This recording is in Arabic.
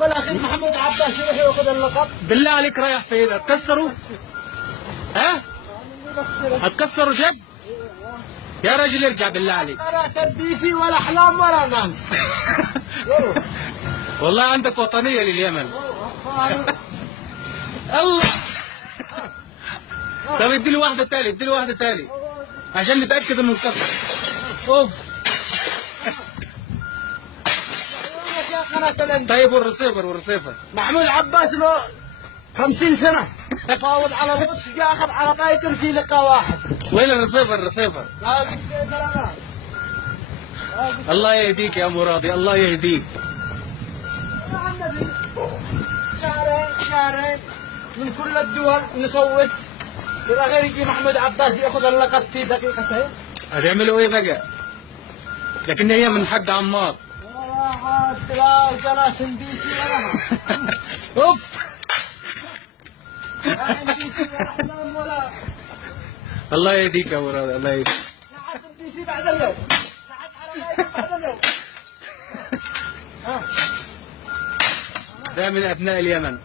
والاخير محمود عباس يروح ياخذ اللقب. بالله عليك رايح فين؟ هتكسروا؟ ها؟ هتكسروا جد؟ يا راجل ارجع بالله عليك. لا تدبيسي ولا احلام ولا نانس. والله عندك وطنيه لليمن. الله. طب اديله واحده تاني، اديله واحده تاني عشان نتاكد انه انكسر. اوف. طيب والرصيفر محمود عباس له 50 سنة فاوض على القدس، جاء اخذ على بايتر في لقاء واحد. وين الرصيفر؟ الله يهديك يا ابو راضي، الله يهديك. شهرين من كل الدول نصوت، في الاخير يجي محمود عباس ياخذ اللقب في دقيقتين. هتعملوا ايه بقى؟ لكن هي من حق عمار. اوف. الله يهديك يا ابو راضي، الله يهديك. بعد اليوم بعد اليوم. ده من ابناء اليمن.